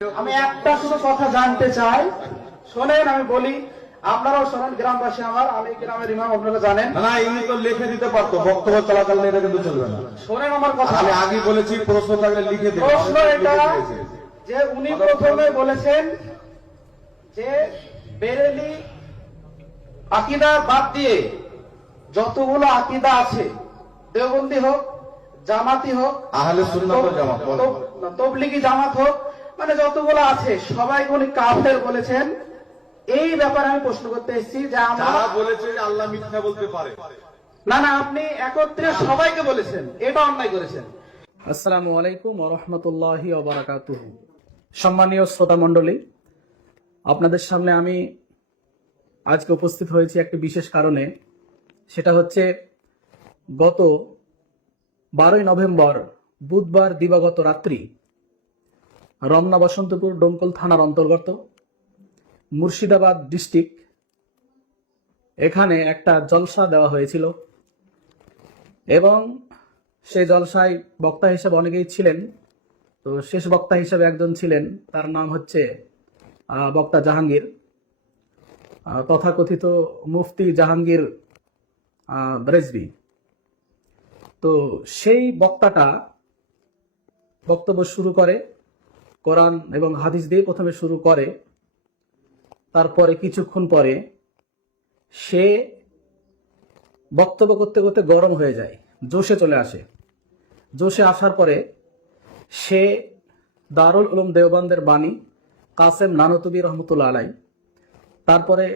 আমি একটা শুধু কথা জানতে চাই। শোনেন আমি বলি আপনারাও শোনেন গ্রামবাসী আমার আমি গ্রামের ইমাম আপনারা জানেন। না ইনি তো লিখে দিতে পারতো বক্তব্য চলাকালীন এটা কিন্তু চলবে না। শোনেন আমার কথা। আমি আগে বলেছি প্রশ্ন থাকলে লিখে দিন প্রশ্ন এটা যে উনি প্রথমে বলেছেন যে বেরেলি আকিদা বাদ দিয়ে যতগুলো আকিদা আছে দেওবন্দি হোক জামাতি হোক আহলে সুন্নাত ওয়াল জামাত তবলিগি জামাত হোক মানে যতগুলো আছে সবাই উনি কাফের বলেছেন? এই ব্যাপারে আমি প্রশ্ন করতে এসেছি যে আমরা বলেছে আল্লাহ মিথ্যা বলতে পারে। না না আপনি একত্রে সবাইকে বলেছেন। এটা অন্যায় করেছেন। আসসালামু আলাইকুম ওরহমতুল্লাহি ওবরাকাতুহ সম্মানীয় শ্রোতা মণ্ডলী আপনাদের সামনে আমি আজকে উপস্থিত হয়েছি একটি বিশেষ কারণে। সেটা হচ্ছে গত বারোই নভেম্বর বুধবার দিবাগত রাত্রি রমনা বসন্তপুর ডোমকল থানার অন্তর্গত মুর্শিদাবাদ ডিস্ট্রিক্ট। এখানে একটা জলসা দেওয়া হয়েছিল। এবং সেই জলসায় বক্তা হিসেবে অনেকেই ছিলেন। তো শেষ বক্তা হিসেবে একজন ছিলেন। তার নাম হচ্ছে বক্তা জাহাঙ্গীর। তথাকথিত মুফতি জাহাঙ্গীর ব্রেজবি। তো সেই বক্তাটা বক্তব্য শুরু করে কোরআন এবং হাদিস দিয়ে প্রথমে শুরু করে, তারপরে কিছুক্ষণ পরে সে বক্তব্য করতে করতে গরম হয়ে যায়, জোশে চলে আসে। জোশে আসার পরে সে দারুল উলুম দেওবন্দের বাণী, কাসেম নানতুবি রহমতুল্লাহ আলাই, তারপরে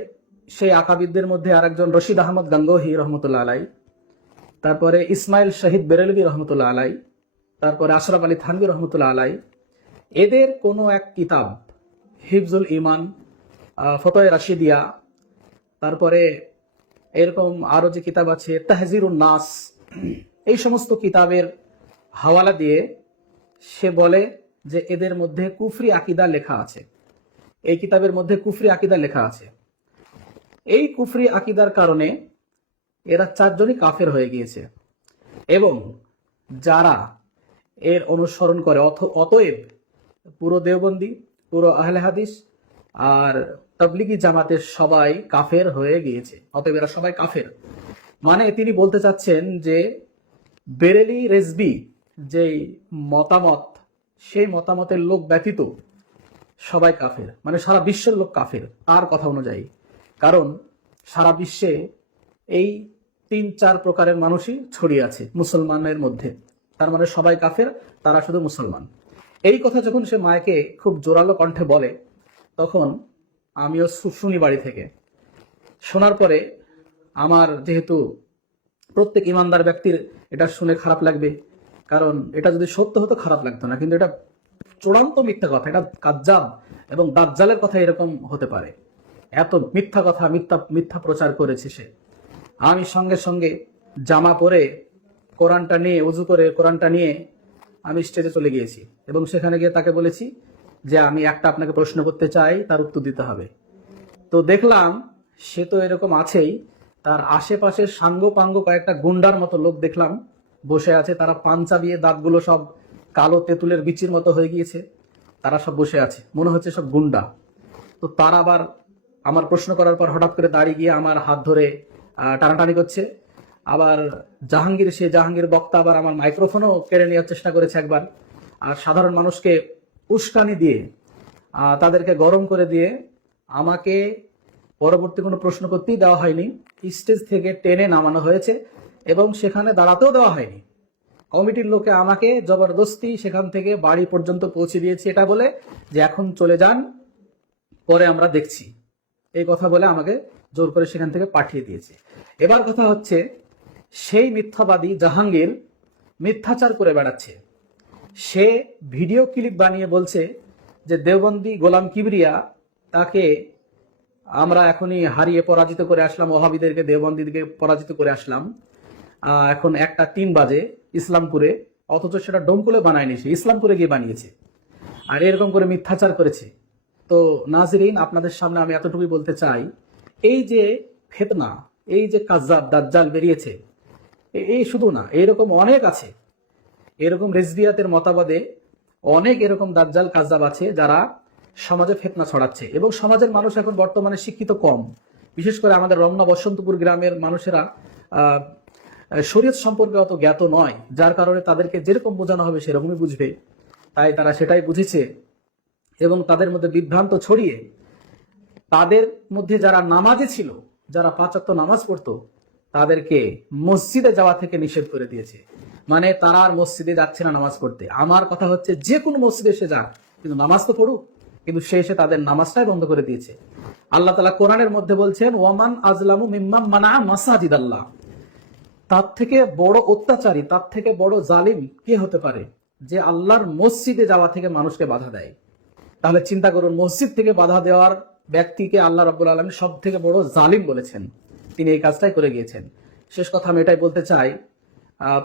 সেই আকাবিদদের মধ্যে আরেকজন রশিদ আহমদ গাঙ্গোহি রহমতুল্লাহ আলাই, তারপরে ইসমাইল শহীদ বেরেলবি রহমতুল্লাহ আলাই, তারপরে আশরাফ আলী থানবি রহমতুল্লাহ আলাই এদের কোনো এক কিতাব, হিফজুল ইমান ফতোয় রাশিদিয়া, তারপরে এরকম আরও যে কিতাব আছে, তাহজিরুন নাস, এই সমস্ত কিতাবের হাওয়ালা দিয়ে সে বলে যে এদের মধ্যে কুফরি আকিদা লেখা আছে। এই কিতাবের মধ্যে কুফরি আকিদা লেখা আছে। এই কুফরি আকিদার কারণে এরা চারজনই কাফের হয়ে গিয়েছে এবং যারা এর অনুসরণ করে অতএব পুরো দেওবন্দি, পুরো আহলে হাদিস আর তবলিগি জামাতের সবাই কাফের হয়ে গিয়েছে। অতএব এরা সবাই কাফের। মানে তিনি বলতে চাচ্ছেন যে বেরেলি রেজবি যেই মতামত, সেই মতামতের লোক ব্যতীত সবাই কাফের। মানে সারা বিশ্বের লোক কাফের তার কথা অনুযায়ী। কারণ সারা বিশ্বে এই তিন চার প্রকারের মানুষই ছড়িয়ে আছে মুসলমানের মধ্যে। তার মানে সবাই কাফের, তারা শুধু মুসলমান। এই কথা যখন সে মায়কে খুব জোরালো কণ্ঠে বলে, তখন আমিও শুনি বাড়ি থেকে। শোনার পরে আমার যেহেতু প্রত্যেক ইমানদার ব্যক্তির এটা শুনে খারাপ লাগবে, কারণ এটা যদি সত্য হতো খারাপ লাগতো না, কিন্তু এটা চূড়ান্ত মিথ্যা কথা, এটা কাজ্জাব এবং দাজ্জালের কথা এরকম হতে পারে। এত মিথ্যা কথা, মিথ্যা মিথ্যা প্রচার করেছে সে। আমি সঙ্গে সঙ্গে জামা পরে কোরআনটা নিয়ে উজু করে কোরআনটা নিয়ে আমি স্টেজে চলে গিয়েছি। এবং সেখানে গিয়ে তাকে বলেছি যে, আমি একটা আপনাকে প্রশ্ন করতে চাই, তার উত্তর দিতে হবে। তো দেখলাম সে তো এরকম আছেই। তার আশেপাশে সাঙ্গ পাঙ্গ কয়েকটা গুন্ডার মতো লোক দেখলাম। বসে আছে, তারা পাঞ্চা দিয়ে দাঁতগুলো সব কালো তেঁতুলের বিচির মতো হয়ে গিয়েছে। তারা সব বসে আছে, মনে হচ্ছে সব গুন্ডা। তো তারা আবার আমার প্রশ্ন করার পর হঠাৎ করে দাঁড়িয়ে গিয়ে আমার হাত ধরে টানাটানি করছে। আবার জাহাঙ্গীর, সে জাহাঙ্গীর বক্তা আবার আমার মাইক্রোফোনও কেড়ে নেওয়ার চেষ্টা করেছে একবার। আর সাধারণ মানুষকে উস্কানি দিয়ে তাদেরকে গরম করে দিয়ে আমাকে পরবর্তী কোনো প্রশ্ন করতেই দেওয়া হয়নি। স্টেজ থেকে টেনে নামানো হয়েছে এবং সেখানে দাঁড়াতেও দেওয়া হয়নি। কমিটির লোকে আমাকে জবরদস্তি সেখান থেকে বাড়ি পর্যন্ত পৌঁছে দিয়েছে এটা বলে যে এখন চলে যান, পরে আমরা দেখছি। এই কথা বলে আমাকে জোর করে সেখান থেকে পাঠিয়ে দিয়েছে। এবার কথা হচ্ছে সেই মিথ্যাবাদী জাহাঙ্গীর মিথ্যাচার করে বেড়াচ্ছে। সে ভিডিও ক্লিপ বানিয়ে বলছে যে, দেওবন্দি গোলাম কিবরিয়া তাকে আমরা এখনই হারিয়ে পরাজিত করে আসলাম, ওহাবিদেরকে দেওবন্দিদেরকে পরাজিত করে আসলাম। এখন একটা তিন বাজে ইসলামপুরে, অথচ সেটা ডোমকুলে বানায়নি সে, ইসলামপুরে গিয়ে বানিয়েছে। আর এরকম করে মিথ্যাচার করেছে। তো নাজরিন, আপনাদের সামনে আমি এতটুকুই বলতে চাই, এই যে ফেতনা, এই যে কাজাব দাজ্জাল বেরিয়েছে এই শুধু না, এরকম অনেক আছে। এরকম রেজবিয়াতের মতাবাদে অনেক এরকম দাজ্জাল কাজাব আছে যারা সমাজে ফেতনা ছড়াচ্ছে এবং সমাজের মানুষ এখন বর্তমানে শিক্ষিত কম। বিশেষ করে আমাদের রমনা বসন্তপুর গ্রামের মানুষেরা শরীয়ত সম্পর্কে অত জ্ঞাত নয়, যার কারণে তাদেরকে যেরকম বোঝানো হবে সেরকমই বুঝবে। তাই তারা সেটাই বুঝেছে এবং তাদের মধ্যে বিভ্রান্ত ছড়িয়ে তাদের মধ্যে যারা নামাজে ছিল, যারা পাঁচাত্ত নামাজ পড়তো তাদেরকে মসজিদে যাওয়া থেকে নিষেধ করে দিয়েছে। মানে তারা আর মসজিদে যাচ্ছে না নামাজ পড়তে। আমার কথা হচ্ছে, যে কোনো মসজিদে এসে যাক, কিন্তু নামাজ তো পড়ুক, কিন্তু সে এসে তাদের নামাজটাই বন্ধ করে দিয়েছে। আল্লাহ তালা কোরআনের মধ্যে বলছেন, ওয়ামান আজলামু মিম্মাম মানা মাসাজিদ আল্লাহ তার থেকে বড় অত্যাচারী, তার থেকে বড় জালিম কে হতে পারে যে আল্লাহর মসজিদে যাওয়া থেকে মানুষকে বাধা দেয়? তাহলে চিন্তা করুন, মসজিদ থেকে বাধা দেওয়ার ব্যক্তিকে আল্লাহ রাব্বুল আলমী সব থেকে বড় জালিম বলেছেন। তিনি এই কাজটাই করে গিয়েছেন। শেষ কথা আমি এটাই বলতে চাই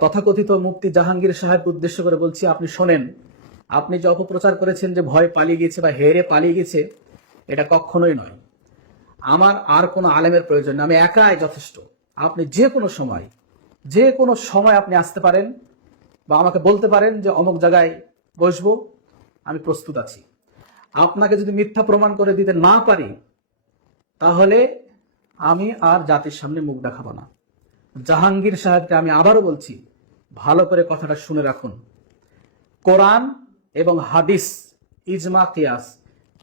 তথাকথিত মুক্তি জাহাঙ্গীর সাহেবকে উদ্দেশ্য করে বলছি, আপনি শোনেন, আপনি যে অপপ্রচার করেছেন যে ভয় পালিয়ে গেছে বা হেরে পালিয়ে গেছে এটা কখনোই নয়। আমার আর কোনো আলেমের প্রয়োজন নেই, আমি একাই যথেষ্ট। আপনি যে কোনো সময়, যে কোনো সময় আপনি আসতে পারেন বা আমাকে বলতে পারেন যে অমুক জায়গায় বসবো, আমি প্রস্তুত আছি। আপনাকে যদি মিথ্যা প্রমাণ করে দিতে না পারি, তাহলে আমি আর জাতির সামনে মুখ দেখাবো না। জাহাঙ্গীর সাহেবকে আমি আবারও বলছি, ভালো করে কথাটা শুনে রাখুন। কোরআন এবং হাদিস, ইজমা, কিয়াস,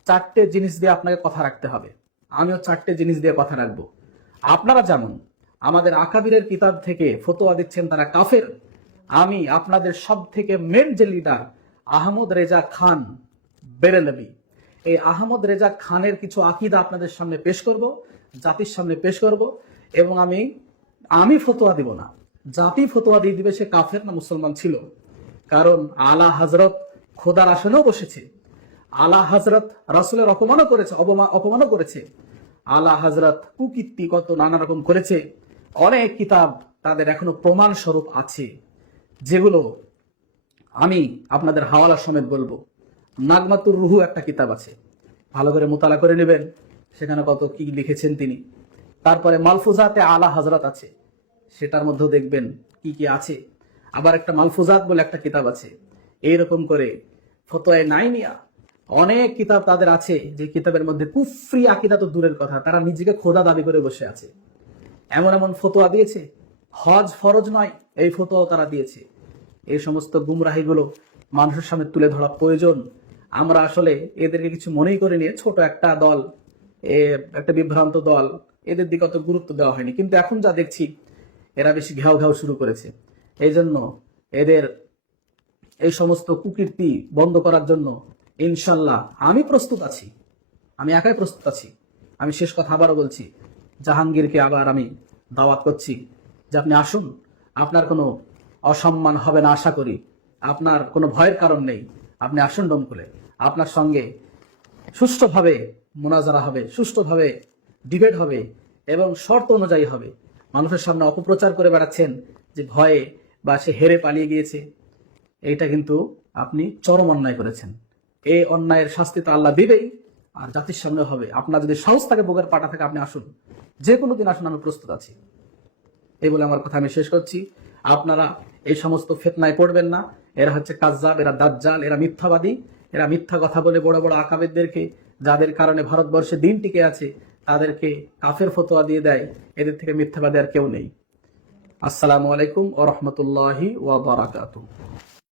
চারটে জিনিস দিয়ে আপনাকে কথা রাখতে হবে। আমিও চারটে জিনিস দিয়ে কথা রাখব। আপনারা যেমন আমাদের আকাবিরের কিতাব থেকে ফতোয়া দিচ্ছেন তারা কাফের, আমি আপনাদের সব থেকে মেন যে লিডার আহমদ রেজা খান বেরেলবি এই আহমদ রেজা খানের কিছু আকিদা আপনাদের সামনে পেশ করব। জাতির সামনে পেশ করব এবং আমি আমি ফতোয়া দিব না। জাতি ফতোয়া দিয়ে দিবে সে কাফের না মুসলমান ছিল। কারণ আলা হজরত খোদার আসনেও বসেছে। আলা হজরত রাসুলের অপমানও করেছে, অপমা- অপমানও করেছে। আলা হজরত কুকীর্তি কত নানা রকম করেছে। অনেক কিতাব তাদের এখনও প্রমাণ স্বরূপ আছে, যেগুলো আমি আপনাদের হাওয়ালা সমেত বলব। নাগমাতুর রুহু একটা কিতাব আছে। ভালো করে মোতালা করে নেবেন। সেখানে কত কি লিখেছেন তিনি? তারপরে মালফুজাতে আলা হজরত আছে। সেটার মধ্যেও দেখবেন কি কি আছে। আবার একটা মালফুজাত বলে একটা কিতাব আছে। এইরকম করে ফতোয় নাইনিয়া অনেক কিতাব তাদের আছে। যে কিতাবের মধ্যে কুফরি আকিদা তো দূরের কথা। তারা নিজেকে খোদা দাবি করে বসে আছে। এমন এমন ফতোয়া দিয়েছে। হজ ফরজ নয়, এই ফতোয়াও তারা দিয়েছে। এই সমস্ত গুমরাহিগুলো মানুষের সামনে তুলে ধরা প্রয়োজন। আমরা আসলে এদেরকে কিছু মনেই করে নিয়ে ছোট একটা দল একটা বিভ্রান্ত দল, এদের দিকে অত গুরুত্ব দেওয়া হয়নি। কিন্তু এখন যা দেখছি, এরা বেশি ঘেউ ঘেউ শুরু করেছে। এই জন্য এদের এই সমস্ত কুকীর্তি বন্ধ করার জন্য ইনশাল্লাহ আমি প্রস্তুত আছি। আমি একাই প্রস্তুত আছি। আমি শেষ কথা আবারও বলছি, জাহাঙ্গীরকে আবার আমি দাওয়াত করছি যে আপনি আসুন, আপনার কোনো অসম্মান হবে না আশা করি। আপনার কোনো ভয়ের কারণ নেই। আপনি আসুন ডোমকুলে। আপনার সঙ্গে সুষ্ঠুভাবে মোনাজারা হবে, সুষ্ঠুভাবে ডিবেট হবে এবং শর্ত অনুযায়ী হবে। মানুষের সামনে অপপ্রচার করে বেড়াচ্ছেন যে ভয়ে বা সে হেরে পালিয়ে গিয়েছে। এইটা কিন্তু আপনি চরম অন্যায় করেছেন। এই অন্যায়ের শাস্তি তো আল্লাহ দিবেই। আর জাতির সামনে হবে। আপনার যদি সাহস থাকে বুকের পাটা থেকে আপনি আসুন। যে কোনো দিন আসুন, আমি প্রস্তুত আছি। এই বলে আমার কথা আমি শেষ করছি। আপনারা এই সমস্ত ফেতনায় পড়বেন না। এরা হচ্ছে কাজ্জাব, এরা দাজ্জাল, এরা মিথ্যাবাদী। এরা মিথ্যা কথা বলে বড় বড় আকাবেদদেরকে যাদের কারণে ভারতবর্ষে দিন টিকে আছে, তাদেরকে কাফের ফতোয়া দিয়ে দেয়। এদের থেকে মিথ্যাবাদী আর কেউ নেই। আসসালামু আলাইকুম ও রহমতুল্লাহি ওয়া